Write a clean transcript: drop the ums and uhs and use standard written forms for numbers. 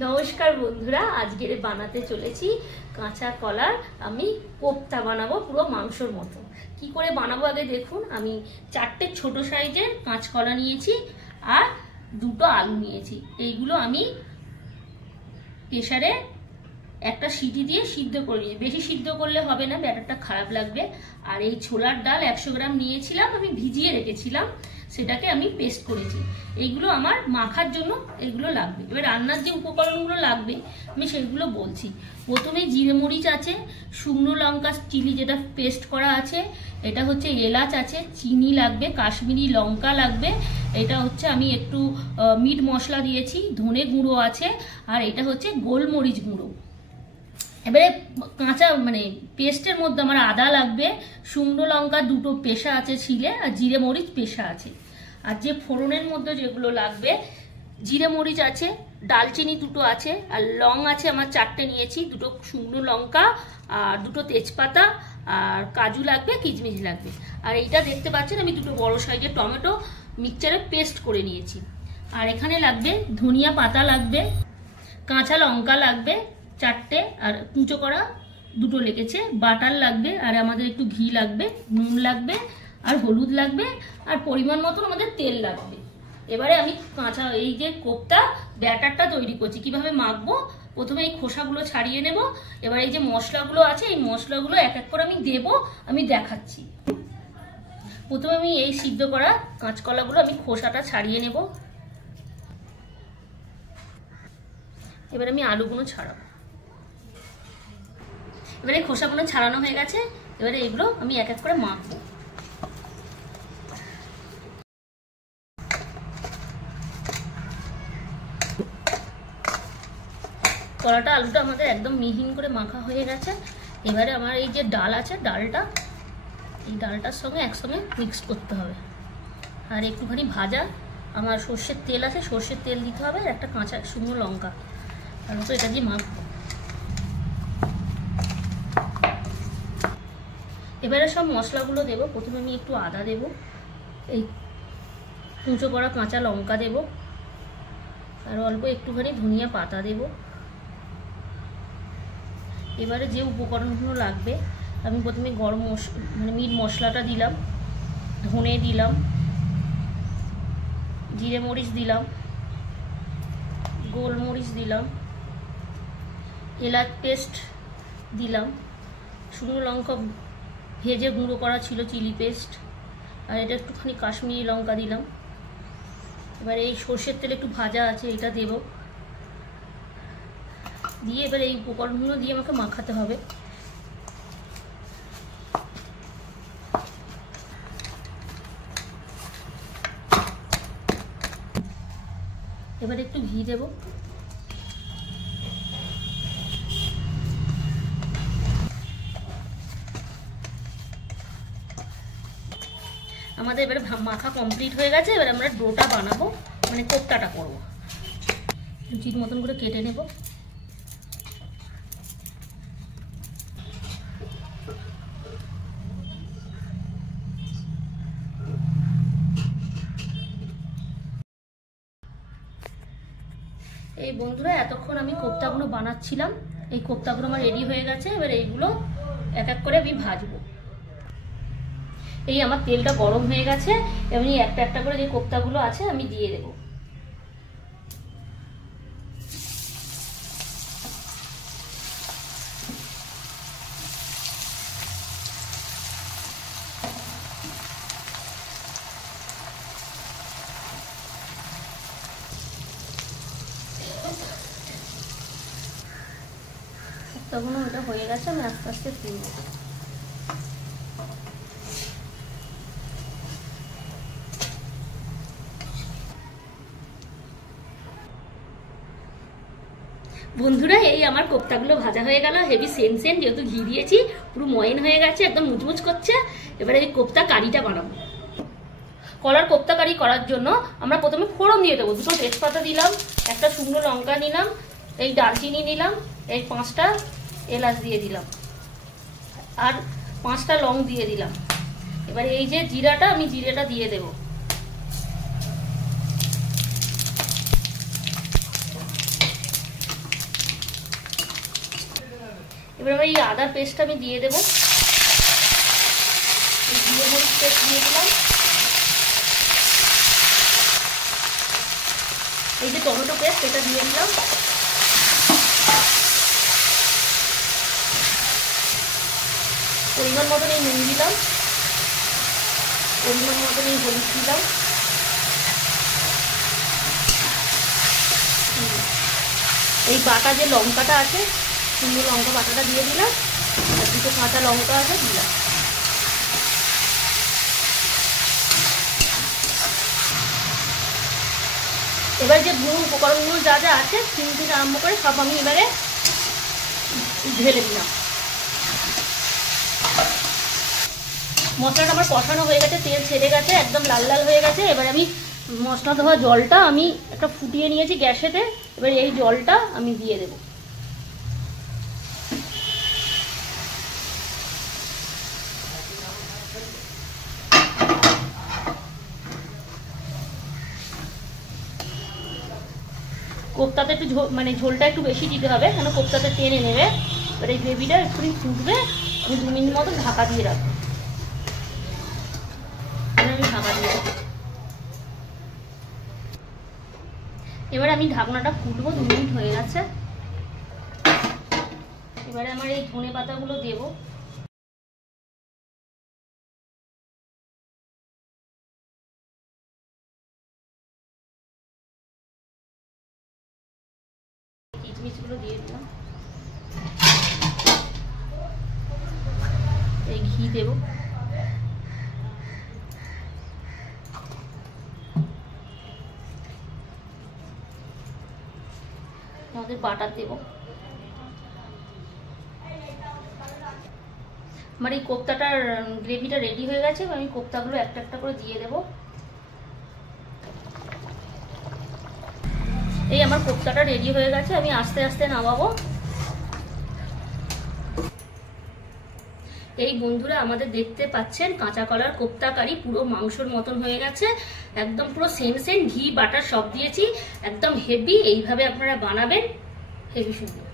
नमस्कार बंधुरा आज के बनाते चलेছি কাঁচা কলার আমি কোপ্তা বানাবো পুরো মাংসের মতো। কি করে বানাবো আগে দেখুন। আমি চারটে ছোট সাইজের কাঁচকলা নিয়েছি আর দুটো আলু নিয়েছি। এইগুলো আমি প্রেসারে একটা সিটি দিয়ে সিদ্ধ করে নিয়েছি। বেশি সিদ্ধ করলে হবে না, ব্যাটারটা খারাপ লাগবে। আর এই ছোলার ডাল 100 গ্রাম নিয়েছিলাম, আমি ভিজিয়ে রেখেছিলাম, সেটাকে আমি পেস্ট করেছি। এইগুলো আমার মাখার জন্য এগুলো লাগবে। এবার রান্নার যে উপকরণগুলো লাগবে আমি সেগুলো বলছি। প্রথমে জিরে মরিচ আছে, শুকনো লঙ্কা চিলি যেটা পেস্ট করা আছে, এটা হচ্ছে এলাচ আছে, চিনি লাগবে, কাশ্মীরি লঙ্কা লাগবে, এটা হচ্ছে আমি একটু মিট মশলা দিয়েছি, ধনে গুঁড়ো আছে, আর এটা হচ্ছে গোলমরিচ গুঁড়ো। এবারে কাঁচা পেস্টের মধ্যে আমার আদা লাগবে, শুকনো লঙ্কা দুটো পেশা আছে ছিলে, আর জিরে মরিচ পেশা আছে। আর যে ফোড়নের মধ্যে যেগুলো লাগবে, জিরে মরিচ আছে, ডালচিনি দুটো আছে, আর লং আছে আমার 4টে নিয়েছি, দুটো শুকনো লঙ্কা আর দুটো তেজপাতা, আর কাজু লাগবে, কিশমিশ লাগবে। আর এইটা দেখতে পাচ্ছেন আমি দুটো বড় সাইজের টমেটো মিক্সচারে পেস্ট করে নিয়েছি। আর এখানে লাগবে ধনিয়া পাতা লাগবে, কাঁচা লঙ্কা লাগবে 4টে, আর কুচো করা দুটো লেগেছে, বাটার লাগবে, আর আমাদের একটু ঘি লাগবে, নুন লাগবে, আর হলুদ লাগবে, আর পরিমাণ মতন আমাদের তেল লাগবে। এবারে আমি কাঁচা এই যে কোপ্তা ব্যাটারটা তৈরি করছি, কিভাবে মাখবো। প্রথমে এই খোসাগুলো ছাড়িয়ে নেব। এবার এই যে মশলাগুলো আছে, এই মশলাগুলো এক এক করে আমি দেবো, আমি দেখাচ্ছি। প্রথমে আমি এই সিদ্ধ করা কাঁচকলাগুলো আমি খোসাটা ছাড়িয়ে নেব। এবার আমি আলুগুলো ছাড়াবো। এবারে খোসাগুলো ছাড়ানো হয়ে গেছে, এবারে এগুলো আমি এক এক করে মাখবো। কলাটা আলুটা আমাদের একদম মিহিন করে মাখা হয়ে গেছে। এবারে আমার এই যে ডাল আছে, এই ডালটার সঙ্গে একসঙ্গে মিক্স করতে হবে। আর একটুখানি ভাজা আমার সর্ষের তেল আছে, সর্ষের তেল দিতে হবে, আর একটা কাঁচা শুকনো লঙ্কা, আর তো এটা দিয়ে মাখবো। এবারে সব মশলাগুলো দেবো। প্রথমে আমি একটু আদা দেবো, এই কুচো করা কাঁচা লঙ্কা দেবো, আর অল্প একটুখানি ধনিয়া পাতা দেবো। এবারে যে উপকরণগুলো লাগবে, আমি প্রথমে গরম মিট মশলাটা দিলাম, ধনে দিলাম, জিরে মরিচ দিলাম, গোলমরিচ দিলাম, এলাচ পেস্ট দিলাম, শুকনো লঙ্কা ভেজে গুঁড়ো করা ছিল চিলি পেস্ট, আর এটা একটুখানি কাশ্মীরি লঙ্কা দিলাম। এবার এই সর্ষের তেল একটু ভাজা আছে, এটা দেব, দিয়ে এবার এই উপকরণগুলো দিয়ে আমাকে মাখাতে হবে। এবার একটু ঘি দেব। আমাদের এবারে মাখা কমপ্লিট হয়ে গেছে। এবার আমরা ডোটা বানাবো, কোপ্তাটা করবো। লুচির মতন করে কেটে নেব। এই বন্ধুরা, এতক্ষণ আমি কোপ্তাগুলো বানাচ্ছিলাম, এই কোপ্তাগুলো আমার রেডি হয়ে গেছে। এবার এইগুলো এক এক করে আমি ভাজবো। এই আমার তেলটা গরম হয়ে গেছে, এমনি একটা একটা করে যে কোপ্তাগুলো আছে আমি দিয়ে দেবো। কোপ্তাগুলো এটা হয়ে গেছে, আমি আস্তে আস্তে তুলব। বন্ধুরা, এই আমার কোপ্তাগুলো ভাজা হয়ে গেল, হেভি সেন যেহেতু ঘি দিয়েছি, পুরো ময়ন হয়ে গেছে, একদম মুচমুচ করছে। এবারে এই কোপ্তা কারিটা বানাবো। কলার কোপ্তা কারি করার জন্য আমরা প্রথমে ফোড়ন দিয়ে দেবো। দুটো তেজপাতা দিলাম, একটা শুকনো লঙ্কা নিলাম, এই দারচিনি নিলাম, এই 5টা এলাচ দিয়ে দিলাম, আর 5টা লং দিয়ে দিলাম। এবারে এই যে জিরাটা, আমি জিরেটা দিয়ে দেবো। এবার আমি এই আদা পেস্ট আমি দিয়ে দেবো, জিরে মরিচ পেস্ট দিয়ে দিলাম, এই যে টমেটো পেস্ট এটা দিয়ে দিলাম, পরিমাণ মতন এই নুন দিলাম, পরিমাণ মতন এই হলুদ দিলাম, এই বাটা যে লঙ্কাটা আছে শুকনো লঙ্কা বাটাটা দিয়ে দিলাম, আর দুটো কাঁচা লঙ্কা আছে দিলাম। এবার যে গুঁড়ো উপকরণগুলো যা যা আছে চিনি থেকে আরম্ভ করে সব আমি এবারে ঢেলে দিলাম। মশলাটা আমার কষানো হয়ে গেছে, তেল ছেড়ে গেছে, একদম লাল লাল হয়ে গেছে। এবার আমি মশলা ধোয়া জলটা আমি একটা ফুটিয়ে নিয়েছি গ্যাসেতে, এবার এই জলটা আমি দিয়ে দেব। কোপ্তাতে একটু মানে ঝোলটা একটু বেশি দিতে হবে, কেন কোপ্তাতে টেনে নেবে। এবার এই গ্রেভিটা একটু ফুটবে, আমি 2 মিনিট মতো ঢাকা দিয়ে রাখবো। আমি ঢাকা দিয়ে রাখবো। এবার আমি ঢাকনাটা খুলবো, 2 মিনিট হয়ে গেছে। এবারে আমার এই ধনে পাতাগুলো দেবো, কিচমিচগুলো দিয়ে দিলাম, এই ঘি দেবো, আমাদের বাটার দেবো। আমার এই কোপ্তাটার গ্রেভিটা রেডি হয়ে গেছে, আমি কোপ্তাগুলো একটা একটা করে দিয়ে দেবো। এই আমার কোপ্তাটা রেডি হয়ে গেছে, আমি আস্তে আস্তে নামাবো। এই বন্ধুরা আমাদের দেখতে পাচ্ছেন কাঁচা কলার কোপ্তা কারি পুরো মাংসর মতন হয়ে গেছে, একদম পুরো সেম ঘি বাটার সব দিয়েছি, একদম হেভি। এইভাবে আপনারা বানাবেন, হেভি সুন্দর।